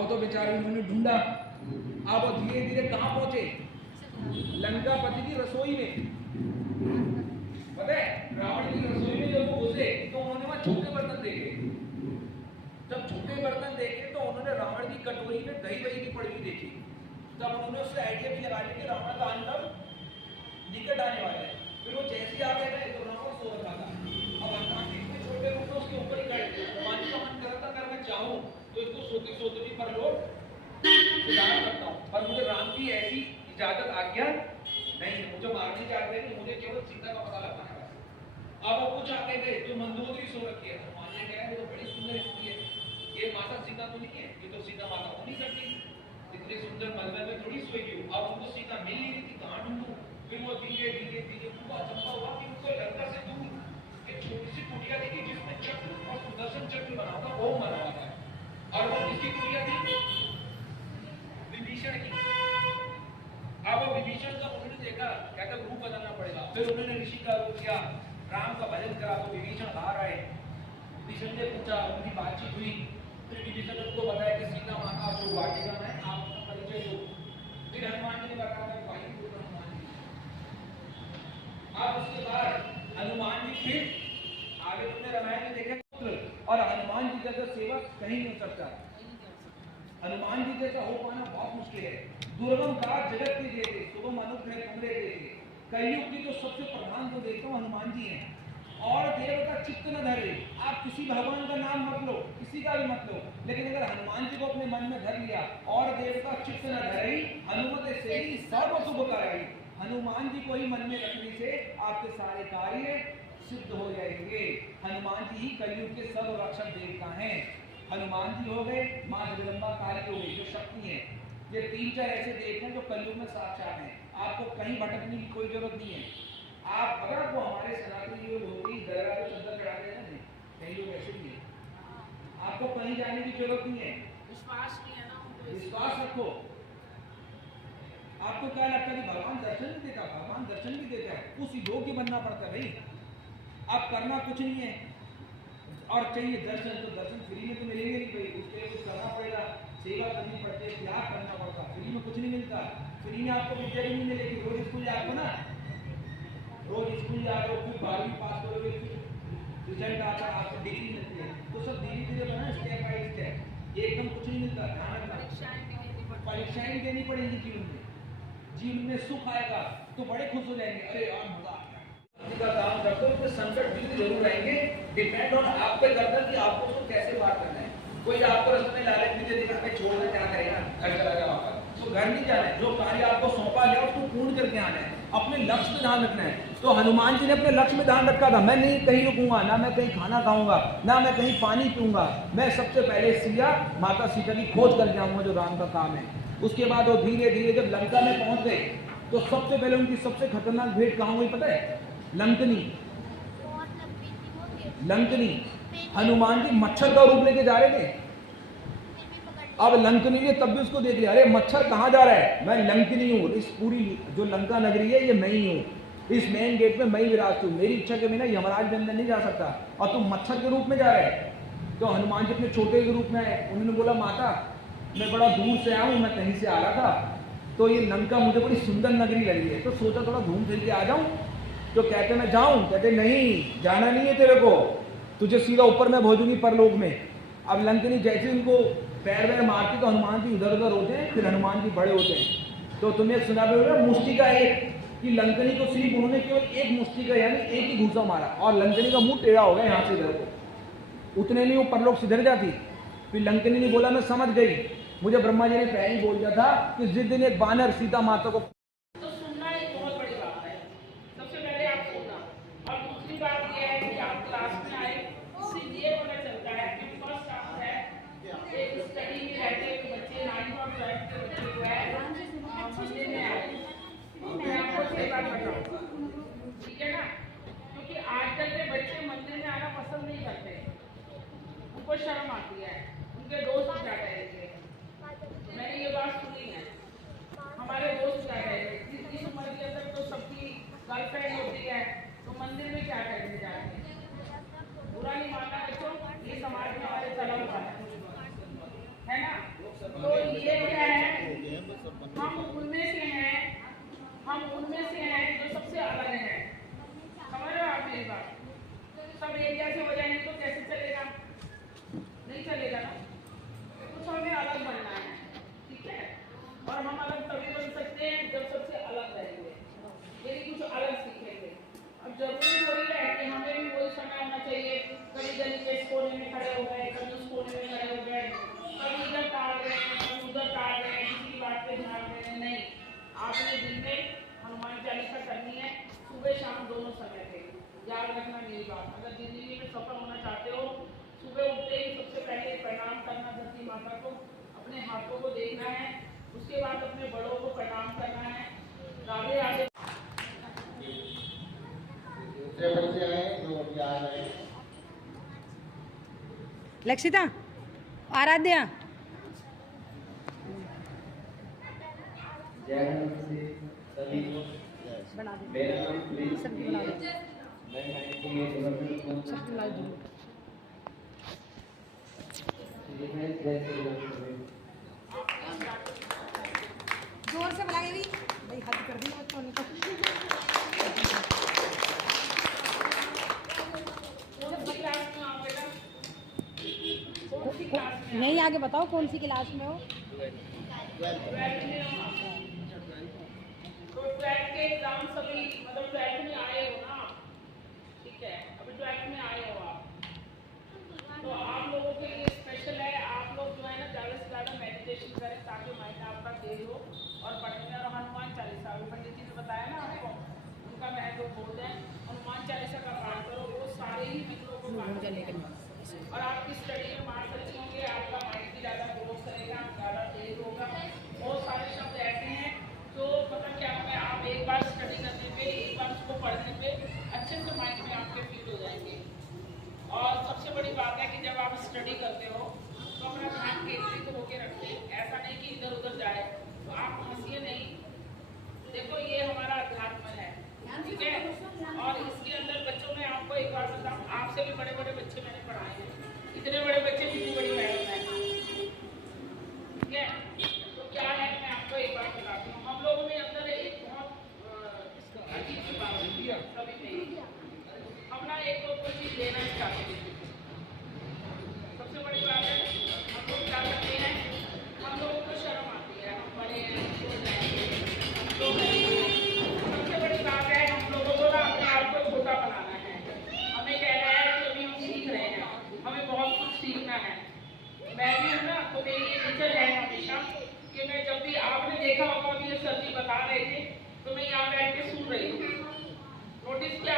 अब तो बेचारे उन्होंने ढूंढा, अब वो धीरे धीरे कहाँ पहुंचे, लंकापति की रसोई में। पता है रावण की रसोई में जब वो घुसे तो उन्होंने वहां छोटे बर्तन देखे। जब छोटे बर्तन देखे तो उन्होंने रावण की कटोरी में दही वही की पड़ी हुई देखी। तब उन्होंने उससे आइडिया भी लगा लिया कि रावण का अंत निकट आने वाला है। फिर वो जैसे ही आ गए ना तो रावण सो रखा था। अब अंतरिक्ष में छोटे रूप में उसके ऊपर ही खड़े थे। हनुमान जी का मन करता अगर मैं चाहूं तो इसको सोते सोते भी परलोक सुधार सकता हूं, पर मुझे राम की ऐसी इजाजत आज्ञा नहीं है। मुझे मारने चाहते हैं, मुझे केवल सीता का पता लगाना है। अब वो कुछ आगे गए तो मंदोदरी सो रखी है। हनुमान जी कह रहे वो बड़ी सुंदर स्त्री है, ये माता सीता तो नहीं है, ये तो सीता माता हो नहीं सकती, इतने सुंदर मंदिर में थोड़ी सोएगी। अब उनको सीता मिल नहीं रही थी, कहाँ ढूंढूं। फिर वो धीरे धीरे धीरे पूरा चंपा हुआ कि उनको लंका से दूर एक छोटी सी कुटिया थी जिसमें चक्र और सुदर्शन चक्र बना था, वो बना हुआ था। और वो किसकी कुटिया थी, विभीषण की। अब वो विभीषण का उन्होंने देखा, कहता रूप बदलना पड़ेगा। फिर उन्होंने ऋषि का रूप किया, राम का भजन करा तो विभीषण बाहर आए। विभीषण ने पूछा, उनकी बातचीत हुई। फिर विभीषण ने उनको बताया कि सीता माता जो वाटिका में आप अपना परिचय दो। फिर हनुमान जी ने बताया भाई हनुमान जी। अब उसके बाद हनुमान जी फिर आगे तुमने रामायण में देखे पुत्र, और हनुमान जी जैसा सेवक कहीं नहीं हो सकता। हनुमान जी जैसा हो पाना बहुत मुश्किल है। दुर्गम काज जगत के देते, शुभम अनुग्रह तुमरे देते। कलयुग की जो सबसे प्रधान जो देखता हूँ हनुमान जी हैं। और देव का चित्त न धरे, आप किसी भगवान का नाम मत लो, किसी का भी मत लो, लेकिन अगर हनुमान जी को अपने मन में धर लिया, और देव का चित्त न धरे हनुमत से ही सर्व शुभ कराई। हनुमान जी को ही मन में रखने से आपके सारे कार्य सिद्ध हो जाएंगे। हनुमान जी ही कलयुग के सब रक्षक देवता हैं। हनुमान जी हो गए, माँ जगदम्बा काली हो गई जो शक्ति है। ये तीन चार ऐसे देव हैं जो कलयुग में साक्षात हैं। आपको कहीं भटकने की कोई जरूरत नहीं है। आप अगर आपको हमारे सनातनी लोग होती दरगाह पे चंदन चढ़ा देना नहीं, कई लोग ऐसे भी हैं, आपको कहीं जाने की जरूरत नहीं है। विश्वास नहीं है ना, विश्वास रखो। आपको क्या लगता है कि भगवान दर्शन नहीं देता, भगवान दर्शन भी देता है, उस योग्य बनना पड़ता है भाई। आप करना कुछ नहीं है, और चाहिए दर्शन तो दर्शन फ्री में तो मिलेंगे नहीं भाई, उसके लिए कुछ करना पड़ेगा, सेवा करनी पड़ती है, त्याग करना पड़ता, फ्री में कुछ नहीं मिलता। फ्री में आपको विद्या भी नहीं मिलेगी। रोज स्कूल जाओ ना, रोज स्कूल जाओ, फिर 12वीं पास करोगे, फिर रिजल्ट आता है, आपको डिग्री मिलती है। तो सब धीरे धीरे बना, स्टेप बाय स्टेप, एकदम कुछ नहीं मिलता। ध्यान रखना, परीक्षाएं देनी पड़ेगी जीवन में। जीवन में सुख आएगा तो बड़े खुश हो जाएंगे, अरे यार मजा आ गया। का काम करते हो, उसमें संकट भी जरूर आएंगे। डिपेंड ऑन आप पे करता है कि आपको उसको कैसे बात करना है। कोई आपको रास्ते में लालच भी दे देगा, छोड़ दे, क्या करेगा, घर चला गया वापस, तो घर नहीं जाना है। जो कार्य आपको सौंपा गया उसको पूर्ण करके आना है, अपने लक्ष्य में ध्यान रखना है। तो हनुमान जी ने अपने लक्ष्य में ध्यान रखा था, मैं नहीं कहीं रुकूंगा, ना मैं कहीं खाना खाऊंगा, ना मैं कहीं पानी पीऊंगा, मैं सबसे पहले सिया माता सीता की खोज कर जाऊंगा, जो राम का काम है। उसके बाद वो धीरे धीरे जब लंका में पहुंच गए तो सबसे पहले उनकी सबसे खतरनाक भेंट कहाँ हुई पता है, लंकनी। लंकनी हनुमान जी मच्छर का रूप लेके जा रहे थे। अब लंकनी ने तब भी उसको देख लिया, अरे मच्छर कहाँ जा रहा है, मैं लंकनी हूँ, इस पूरी जो लंका नगरी है ये मैं ही हूँ, इस मेन गेट में मैं ही विराजती हूँ, मेरी इच्छा के बिना यमराज के अंदर नहीं जा सकता, और तुम मच्छर के रूप में जा रहे हैं। तो हनुमान जी अपने छोटे के रूप में आए। उन्होंने बोला माता मैं बड़ा दूर से आया हूँ, मैं कहीं से आ रहा था, तो ये लंका मुझे बड़ी सुंदर नगरी लगी है, तो सोचा थोड़ा घूम फिर के आ जाऊं। तो कहते मैं जाऊं, कहते नहीं जाना नहीं है तेरे को, तुझे सीधा ऊपर मैं भेजूंगी परलोक में। अब लंकनी जैसे उनको पैर वैर मारती तो हनुमान जी उधर उधर होते हैं, फिर हनुमान जी बड़े होते हैं। तो तुम्हें सुना भी होगा मुष्टि का एक, कि लंकनी को सिर्फ उन्होंने केवल एक मुष्टि का यानी एक ही घूसा मारा, और लंकनी का मुंह टेढ़ा हो गया यहाँ से इधर को, उतने नहीं वो परलोक सिधर जाती। फिर लंकनी ने बोला मैं समझ गई, मुझे ब्रह्मा जी ने पहले ही बोल दिया था कि जिस दिन एक बानर सीता माता को। तो सुनना एक बहुत बड़ी बात है। सबसे पहले आप सुनना, और दूसरी बात यह है कि आप क्लास में आए, इससे ये पता चलता है कि फर्स्ट आप है एक स्टडी में रहते हुए बच्चे 9th और 12th के बच्चे जो है मंदिर में आए। मैं आपको सही बात बताऊँ, ठीक है ना, क्योंकि आजकल के बच्चे मंदिर में आना पसंद नहीं करते, उनको शर्म आती है, उनके दोस्त क्या कहेंगे। मैंने ये बात सुनी है, हमारे दोस्त क्या कहेंगे, इस उम्र के अंदर तो सबकी गर्लफ्रेंड होती है, तो मंदिर में क्या करेंगे जाके। बुरा नहीं मानना बच्चों, ये समाज में हमारे चला हुआ है ना। अगर जिंदगी में सफल होना चाहते हो, सुबह उठते ही सबसे पहले प्रणाम करना धरती माता को, अपने हाथों को देखना है, उसके बाद अपने बड़ों को प्रणाम करना है। राधे राधे। दूसरे बच्चे आए जो अभी आ रहे हैं। लक्षिता, आराध्या, जय हिंद सभी को। बना दे मेरा नाम प्रिंस सब बना दे मैं 98 सब बना दे जोर से बुलाएगी भी भाई, हाथ कर दी बच्चों ने नहीं, आगे बताओ कौन सी क्लास में हो? तो 12th के एग्जाम सभी मतलब 12th में आए हो ना, ठीक है, अभी 12th में आए हो आप, तो आप लोगों के लिए स्पेशल है, आप लोग जो है ना ज़्यादा से ज़्यादा मेडिटेशन करें ताकि माइंड आपका तेज हो और पढ़ने में। और हनुमान चालीसा अभी पंडित जी ने बताया ना आपको, उनका महत्व बहुत है। हनुमान चालीसा का पाठ करो, वो सारे ही मित्रों को पाठ करेंगे और आपकी स्टडी में मार्क्स अच्छे होंगे, आपका माइंड भी ज़्यादा ग्रोथ करेगा, ज़्यादा तेज होगा। बहुत सारे शब्द ऐसे हैं तो मतलब क्या है, आप एक बार स्टडी करने पे, एक बार उसको पढ़ने पे अच्छे से माइंड में आपके फिट हो जाएंगे। और सबसे बड़ी बात है कि जब आप स्टडी करते हो तो अपना ध्यान केंद्रित होकर रखें, ऐसा नहीं कि इधर उधर जाए। तो आप हंसिए नहीं, देखो ये हमारा अध्यात्म है, ठीक है। और इसके अंदर बच्चों में आपको एक बात बताऊँ, आपसे भी बड़े बड़े बच्चे मैंने पढ़ाए हैं, इतने बड़े बच्चे कितनी बड़ी मैडम है, ठीक है। तो क्या है, मैं आपको एक बात बताती हूँ, हम लोगों में अंदर एक बहुत अजीब सी बात होती है सभी में, हम ना एक को कोई चीज़ लेना नहीं चाहते। सबसे बड़ी बात है, हम लोग क्या करते हैं, हम लोगों को शर्म आती है, हम बड़े हैं, हम लोग सबसे बड़ी बात है, हम लोगों को ना अपने आप को छोटा बनाना है। हमें कहना है कि अभी हम सीख रहे हैं, हमें बहुत कुछ सीखना है। मैं भी हूँ ना, तो मेरी ये नेचर है हमेशा कि मैं जब भी, आपने देखा होगा अभी ये सर जी बता रहे थे तो मैं यहाँ बैठ के सुन रही हूँ। नोटिस किया